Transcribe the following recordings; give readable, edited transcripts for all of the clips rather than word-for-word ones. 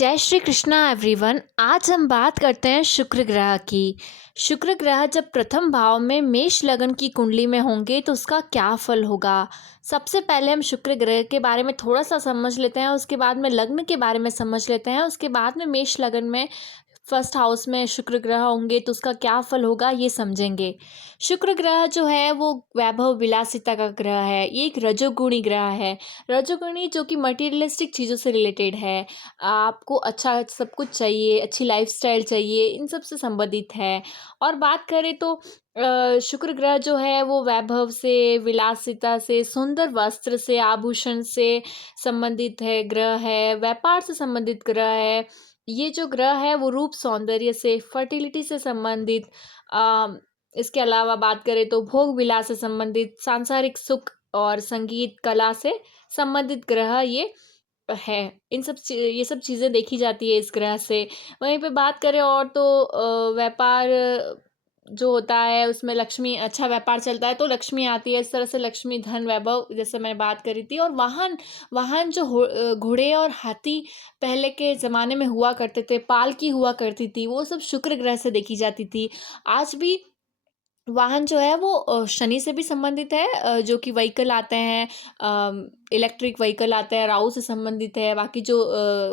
जय श्री कृष्णा एवरीवन। आज हम बात करते हैं शुक्र ग्रह की। शुक्र ग्रह जब प्रथम भाव में मेष लगन की कुंडली में होंगे तो उसका क्या फल होगा। सबसे पहले हम शुक्र ग्रह के बारे में थोड़ा सा समझ लेते हैं, उसके बाद में लग्न के बारे में समझ लेते हैं, उसके बाद में मेष लगन में फर्स्ट हाउस में शुक्र ग्रह होंगे तो उसका क्या फल होगा ये समझेंगे। शुक्र ग्रह जो है वो वैभव विलासिता का ग्रह है। ये एक रजोगुणी ग्रह है। रजोगुणी जो कि मटेरियलिस्टिक चीज़ों से रिलेटेड है। आपको अच्छा सब कुछ चाहिए, अच्छी लाइफस्टाइल चाहिए, इन सब से संबंधित है। और बात करें तो शुक्र ग्रह जो है वो वैभव से, विलासिता से, सुंदर वस्त्र से, आभूषण से संबंधित है ग्रह है, व्यापार से संबंधित ग्रह है। ये जो ग्रह है वो रूप सौंदर्य से, फर्टिलिटी से संबंधित, अ, इसके अलावा बात करें तो भोग विलास से संबंधित, सांसारिक सुख और संगीत कला से संबंधित ग्रह ये है। ये सब चीज़ें देखी जाती है इस ग्रह से। वहीं पे बात करें और तो व्यापार जो होता है उसमें लक्ष्मी, अच्छा व्यापार चलता है तो लक्ष्मी आती है। इस तरह से लक्ष्मी, धन, वैभव जैसे मैं बात करी थी। और वाहन वाहन जो घोड़े और हाथी पहले के ज़माने में हुआ करते थे, पालकी हुआ करती थी, वो सब शुक्र ग्रह से देखी जाती थी। आज भी वाहन जो है वो शनि से भी संबंधित है। जो कि व्हीकल आते हैं, इलेक्ट्रिक व्हीकल आते हैं, राहु से संबंधित है। बाकी जो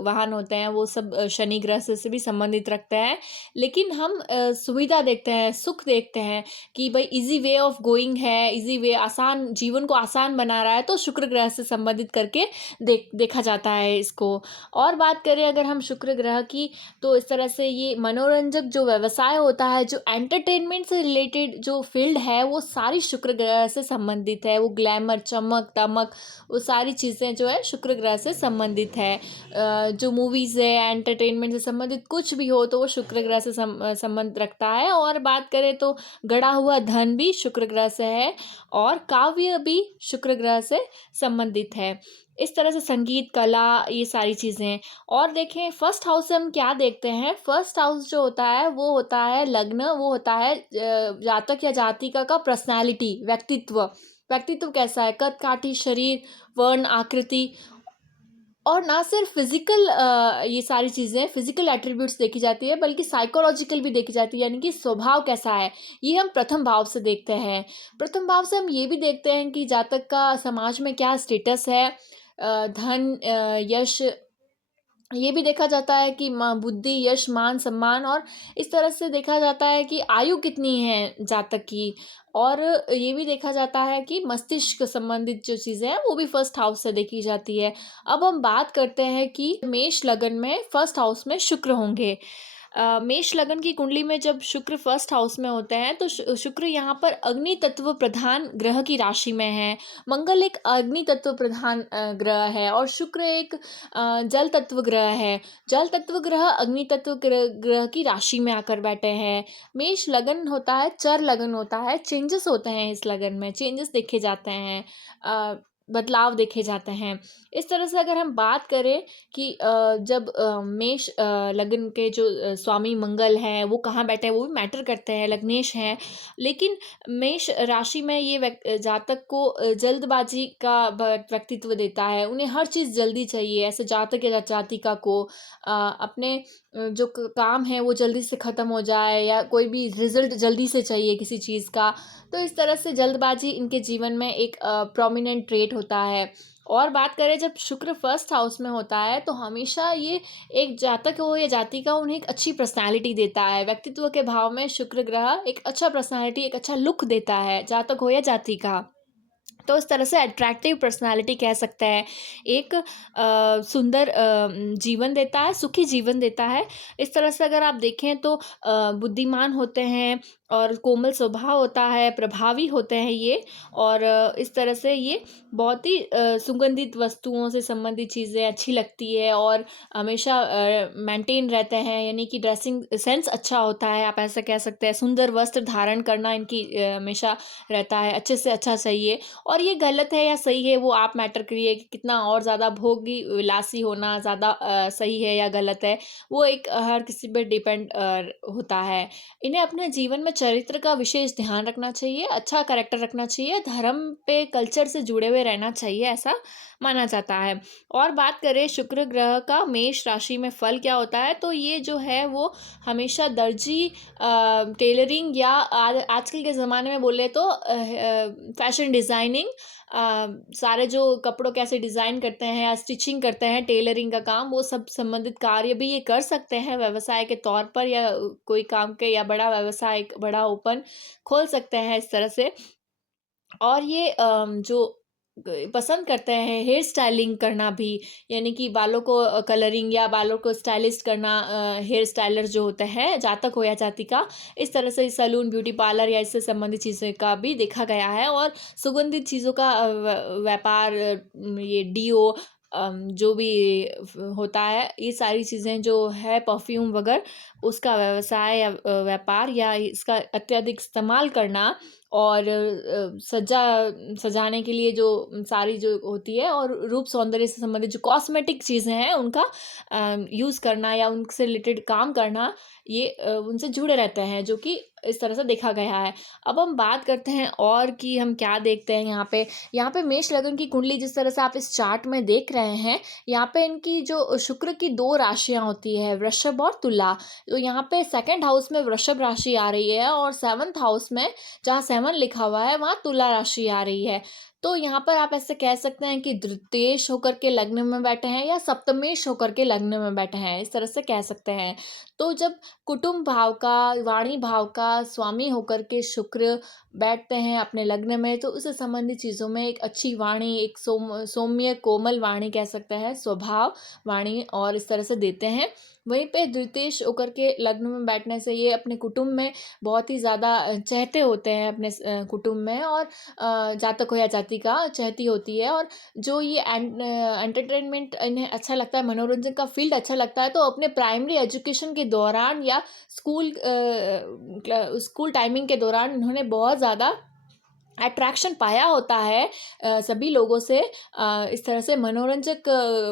वाहन होते हैं वो सब शनि ग्रह से भी संबंधित रखते हैं। लेकिन हम सुविधा देखते हैं, सुख देखते हैं कि भाई इजी वे ऑफ गोइंग है, इजी वे, आसान, जीवन को आसान बना रहा है, तो शुक्र ग्रह से संबंधित करके देखा जाता है इसको। और बात करें अगर हम शुक्र ग्रह की, तो इस तरह से ये मनोरंजक जो व्यवसाय होता है, जो एंटरटेनमेंट से रिलेटेड जो फील्ड है, वो सारी शुक्र ग्रह से संबंधित है। वो ग्लैमर, चमक दमक, वो सारी चीज़ें जो है शुक्र ग्रह से संबंधित है। जो मूवीज़ है, एंटरटेनमेंट से संबंधित कुछ भी हो तो वो शुक्र ग्रह से संबंध रखता है। और बात करें तो गड़ा हुआ धन भी शुक्र ग्रह से है, और काव्य भी शुक्र ग्रह से संबंधित है। इस तरह से संगीत, कला, ये सारी चीज़ें। और देखें फर्स्ट हाउस से हम क्या देखते हैं। फर्स्ट हाउस जो होता है वो होता है लग्न, वो होता है जातक या जातिका का पर्सनैलिटी, व्यक्तित्व। व्यक्तित्व कैसा है, कद काठी शरीर, वर्ण आकृति। और ना सिर्फ फिजिकल, ये सारी चीज़ें फिजिकल एट्रीब्यूट्स देखी जाती है, बल्कि साइकोलॉजिकल भी देखी जाती है, यानी कि स्वभाव कैसा है, ये हम प्रथम भाव से देखते हैं। प्रथम भाव से हम ये भी देखते हैं कि जातक का समाज में क्या स्टेटस है, धन, यश, ये भी देखा जाता है कि बुद्धि, यश, मान, सम्मान। और इस तरह से देखा जाता है कि आयु कितनी है जातक की। और ये भी देखा जाता है कि मस्तिष्क संबंधित जो चीज़ें हैं वो भी फर्स्ट हाउस से देखी जाती है। अब हम बात करते हैं कि मेष लगन में फर्स्ट हाउस में शुक्र होंगे। मेष लगन की कुंडली में जब शुक्र फर्स्ट हाउस में होते हैं तो शुक्र यहाँ पर अग्नि तत्व प्रधान ग्रह की राशि में है। मंगल एक अग्नि तत्व प्रधान ग्रह है, और शुक्र एक जल तत्व ग्रह है। जल तत्व ग्रह अग्नि तत्व ग्रह की राशि में आकर बैठे हैं। मेष लगन होता है, चर लगन होता है, चेंजेस होते हैं इस लगन में, चेंजेस देखे जाते हैं, बदलाव देखे जाते हैं। इस तरह से अगर हम बात करें कि जब मेष लगन के जो स्वामी मंगल हैं वो कहाँ बैठे हैं वो भी मैटर करते हैं, लग्नेश हैं। लेकिन मेष राशि में ये जातक को जल्दबाजी का व्यक्तित्व देता है। उन्हें हर चीज़ जल्दी चाहिए। ऐसे जातक या जातिका को अपने जो काम है वो जल्दी से ख़त्म हो जाए, या कोई भी रिजल्ट जल्दी से चाहिए किसी चीज़ का। तो इस तरह से जल्दबाजी इनके जीवन में एक प्रोमिनेंट ट्रेट होता है। और बात करें जब शुक्र फर्स्ट हाउस में होता है तो हमेशा ये, एक जातक हो या जातिका, उन्हें एक अच्छी पर्सनैलिटी देता है। व्यक्तित्व के भाव में शुक्र ग्रह एक अच्छा पर्सनैलिटी, एक अच्छा लुक देता है, जातक हो या जातिका। तो इस तरह से अट्रैक्टिव पर्सनालिटी कह सकते हैं। एक सुंदर जीवन देता है, सुखी जीवन देता है। इस तरह से अगर आप देखें तो बुद्धिमान होते हैं, और कोमल स्वभाव होता है, प्रभावी होते हैं ये। और इस तरह से ये बहुत ही सुगंधित वस्तुओं से संबंधित चीज़ें अच्छी लगती है, और हमेशा मेंटेन रहते हैं, यानी कि ड्रेसिंग सेंस अच्छा होता है, आप ऐसा कह सकते हैं। सुंदर वस्त्र धारण करना इनकी हमेशा रहता है, अच्छे से अच्छा चाहिए। और और ये गलत है या सही है वो आप मैटर करिए कि कितना और ज़्यादा भोगी विलासी होना ज़्यादा सही है या गलत है, वो एक हर किसी पे डिपेंड होता है। इन्हें अपने जीवन में चरित्र का विशेष ध्यान रखना चाहिए, अच्छा कैरेक्टर रखना चाहिए, धर्म पे कल्चर से जुड़े हुए रहना चाहिए, ऐसा माना जाता है। और बात करें शुक्र ग्रह का मेष राशि में फल क्या होता है, तो ये जो है वो हमेशा दर्जी टेलरिंग या आजकल के ज़माने में बोले तो फैशन डिज़ाइनिंग, सारे जो कपड़ों कैसे डिज़ाइन करते हैं या स्टिचिंग करते हैं, टेलरिंग का काम, वो सब संबंधित कार्य भी ये कर सकते हैं व्यवसाय के तौर पर, या कोई काम के या बड़ा व्यवसाय बड़ा ओपन खोल सकते हैं इस तरह से। और ये जो पसंद करते हैं हेयर स्टाइलिंग करना भी, यानी कि बालों को कलरिंग या बालों को स्टाइलिस्ट करना, हेयर स्टाइलर जो होते हैं जातक हो या जातिका, इस तरह से सैलून ब्यूटी पार्लर या इससे संबंधित चीज़ों का भी देखा गया है। और सुगंधित चीज़ों का व्यापार, ये डीओ, जो भी होता है, ये सारी चीज़ें जो है परफ्यूम वगैरह, उसका व्यवसाय या व्यापार या इसका अत्यधिक इस्तेमाल करना, और सजाने के लिए जो सारी जो होती है और रूप सौंदर्य से संबंधित जो कॉस्मेटिक चीज़ें हैं उनका यूज़ करना या उनसे रिलेटेड काम करना, ये उनसे जुड़े रहते हैं, जो कि इस तरह से देखा गया है। अब हम बात करते हैं और कि हम क्या देखते हैं यहाँ पे मेष लग्न की कुंडली जिस तरह से आप इस चार्ट में देख रहे हैं, यहाँ पे इनकी जो शुक्र की 2 राशियाँ होती है, वृषभ और तुला। तो यहाँ पे सेकंड हाउस में वृषभ राशि आ रही है और 7th हाउस में, जहाँ 7 लिखा हुआ है, वहाँ तुला राशि आ रही है। तो यहाँ पर आप ऐसे कह सकते हैं कि द्वितेश होकर के लग्न में बैठे हैं या सप्तमेश होकर के लग्न में बैठे हैं, इस तरह से कह सकते हैं। तो जब कुटुंब भाव का, वाणी भाव का स्वामी होकर के शुक्र बैठते हैं अपने लग्न में, तो उससे संबंधित चीज़ों में एक अच्छी वाणी, एक सौम्य कोमल वाणी कह सकते हैं, स्वभाव वाणी, और इस तरह से देते हैं। वहीं पे द्वितेश होकर के लग्न में बैठने से ये अपने कुटुंब में बहुत ही ज़्यादा चहते होते हैं अपने कुटुंब में, और जातक हो या जातिका चहती होती है। और जो ये एंटरटेनमेंट इन्हें अच्छा लगता है, मनोरंजन का फील्ड अच्छा लगता है, तो अपने प्राइमरी एजुकेशन के दौरान या स्कूल टाइमिंग के दौरान इन्होंने बहुत ज़्यादा अट्रैक्शन पाया होता है सभी लोगों से, इस तरह से मनोरंजक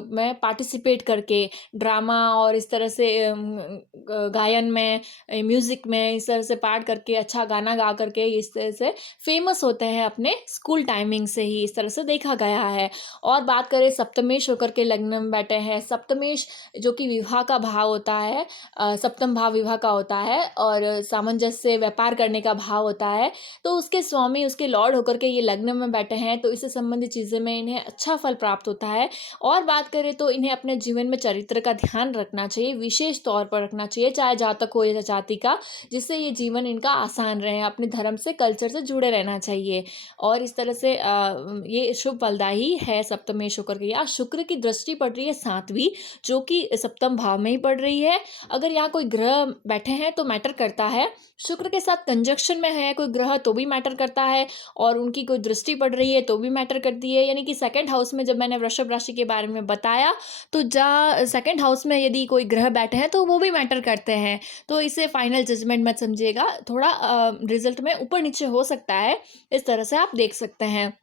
में पार्टिसिपेट करके, ड्रामा और इस तरह से गायन में, म्यूज़िक में, इस तरह से पार्ट करके, अच्छा गाना गा करके इस तरह से फेमस होते हैं अपने स्कूल टाइमिंग से ही, इस तरह से देखा गया है। और बात करें सप्तमेश होकर के लग्न में बैठे हैं, सप्तमेश जो कि विवाह का भाव होता है, सप्तम भाव विवाह का होता है और सामंजस्य व्यापार करने का भाव होता है, तो उसके स्वामी, उसके लॉर्ड होकर के ये लग्न में बैठे हैं, तो इससे संबंधित चीज़ें में इन्हें अच्छा फल प्राप्त होता है। और बात करें तो इन्हें अपने जीवन में चरित्र का ध्यान रखना चाहिए, विशेष तौर पर रखना चाहिए, चाहे जातक हो या जातिका, जिससे ये जीवन इनका आसान रहे, अपने धर्म से, कल्चर से जुड़े रहना चाहिए। और इस तरह से ये शुभ फलदायी है सप्तमेश होकर के। यहाँ शुक्र की दृष्टि पड़ रही है 7वीं, जो कि सप्तम भाव में ही पड़ रही है। अगर यहाँ कोई ग्रह बैठे हैं तो मैटर करता है, शुक्र के साथ कंजक्शन में है कोई ग्रह तो भी मैटर करता है, और उनकी कोई दृष्टि पड़ रही है तो भी मैटर करती है। यानी कि सेकंड हाउस में, जब मैंने वृषभ राशि के बारे में बताया, तो जहाँ सेकंड हाउस में यदि कोई ग्रह बैठे हैं तो वो भी मैटर करते हैं। तो इसे फाइनल जजमेंट मत समझिएगा, थोड़ा रिजल्ट में ऊपर नीचे हो सकता है, इस तरह से आप देख सकते हैं।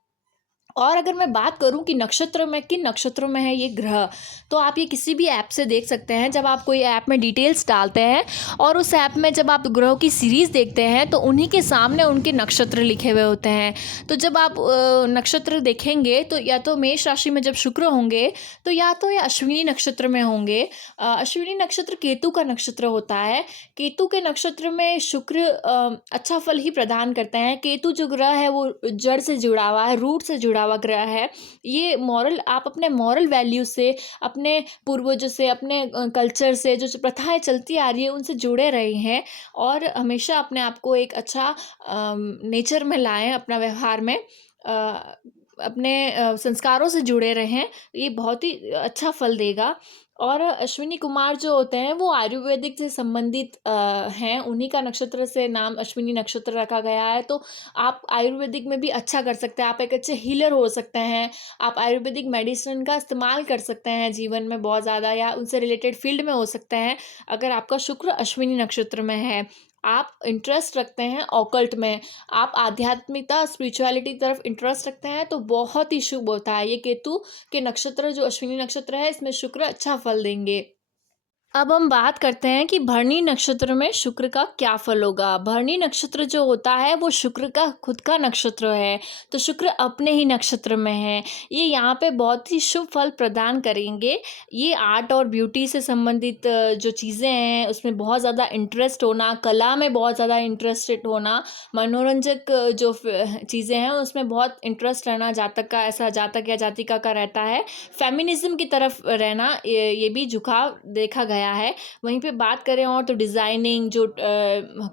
और अगर मैं बात करूं कि नक्षत्र में, किन नक्षत्रों में है ये ग्रह, तो आप ये किसी भी ऐप से देख सकते हैं। जब आप कोई ऐप में डिटेल्स डालते हैं और उस ऐप में जब आप ग्रहों की सीरीज़ देखते हैं, तो उन्हीं के सामने उनके नक्षत्र लिखे हुए होते हैं। तो जब आप नक्षत्र देखेंगे, तो या तो मेष राशि में जब शुक्र होंगे, तो या तो ये अश्विनी नक्षत्र में होंगे। अश्विनी नक्षत्र केतु का नक्षत्र होता है। केतु के नक्षत्र में शुक्र अच्छा फल ही प्रदान करते हैं। केतु जो ग्रह है वो जड़ से जुड़ा हुआ है, रूट से जुड़ा हुआ ग्रह है। ये मॉरल, आप अपने मॉरल वैल्यू से, अपने पूर्वजों से, अपने कल्चर से, जो प्रथाएं चलती आ रही है उनसे जुड़े रहे हैं, और हमेशा अपने आप को एक अच्छा नेचर में लाएं, अपना व्यवहार में अपने संस्कारों से जुड़े रहें, ये बहुत ही अच्छा फल देगा। और अश्विनी कुमार जो होते हैं वो आयुर्वेदिक से संबंधित हैं, उन्हीं का नक्षत्र से नाम अश्विनी नक्षत्र रखा गया है। तो आप आयुर्वेदिक में भी अच्छा कर सकते हैं, आप एक अच्छे हीलर हो सकते हैं, आप आयुर्वेदिक मेडिसिन का इस्तेमाल कर सकते हैं जीवन में बहुत ज़्यादा, या उनसे रिलेटेड फील्ड में हो सकते हैं, अगर आपका शुक्र अश्विनी नक्षत्र में है। आप इंटरेस्ट रखते हैं ऑकल्ट में, आप आध्यात्मिकता, स्पिरिचुअलिटी की तरफ इंटरेस्ट रखते हैं तो बहुत ही शुभ होता है। ये केतु के नक्षत्र जो अश्विनी नक्षत्र है इसमें शुक्र अच्छा फल देंगे। अब हम बात करते हैं कि भरणी नक्षत्र में शुक्र का क्या फल होगा। भरणी नक्षत्र जो होता है वो शुक्र का खुद का नक्षत्र है, तो शुक्र अपने ही नक्षत्र में है। ये यहाँ पे बहुत ही शुभ फल प्रदान करेंगे। ये आर्ट और ब्यूटी से संबंधित जो चीज़ें हैं उसमें बहुत ज़्यादा इंटरेस्ट होना, कला में बहुत ज़्यादा इंटरेस्टेड होना, मनोरंजक जो चीज़ें हैं उसमें बहुत इंटरेस्ट रहना जातक का, ऐसा जातक या जातिका का रहता है। फेमिनिज्म की तरफ रहना, ये भी झुकाव देखा गया है। वहीं पे बात करें और तो डिज़ाइनिंग जो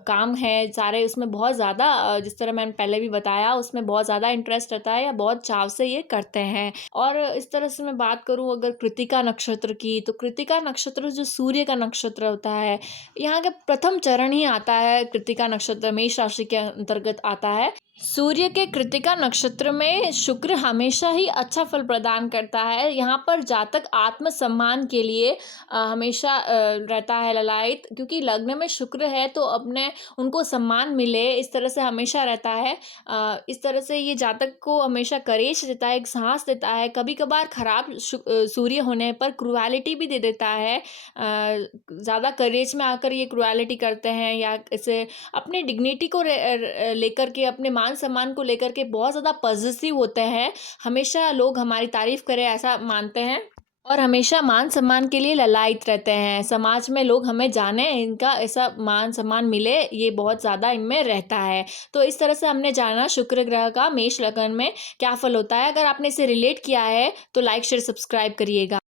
काम है सारे उसमें बहुत ज़्यादा जिस तरह मैंने पहले भी बताया उसमें बहुत ज़्यादा इंटरेस्ट रहता है या बहुत चाव से ये करते हैं। और इस तरह से मैं बात करूँ अगर कृत्तिका नक्षत्र की, तो कृत्तिका नक्षत्र जो सूर्य का नक्षत्र होता है, यहाँ का प्रथम चरण ही आता है कृत्तिका नक्षत्र मेष राशि के अंतर्गत आता है। सूर्य के कृत्तिका नक्षत्र में शुक्र हमेशा ही अच्छा फल प्रदान करता है। यहाँ पर जातक आत्मसम्मान के लिए हमेशा रहता है ललायत, क्योंकि लग्न में शुक्र है तो अपने उनको सम्मान मिले इस तरह से हमेशा रहता है। इस तरह से ये जातक को हमेशा करेज देता है, एक साहस देता है। कभी कभार खराब सूर्य होने पर क्रुएलिटी भी दे देता है। ज़्यादा करेज में आकर ये क्रुएलिटी करते हैं या इसे अपने डिग्निटी को लेकर के, अपने मान सम्मान को लेकर के बहुत ज़्यादा पॉजिटिव होते हैं। हमेशा लोग हमारी तारीफ करें ऐसा मानते हैं और हमेशा मान सम्मान के लिए ललायत रहते हैं। समाज में लोग हमें जाने, इनका ऐसा मान सम्मान मिले, ये बहुत ज़्यादा इनमें रहता है। तो इस तरह से हमने जाना शुक्र ग्रह का मेष लग्न में क्या फल होता है। अगर आपने इसे रिलेट किया है तो लाइक शेयर सब्सक्राइब करिएगा।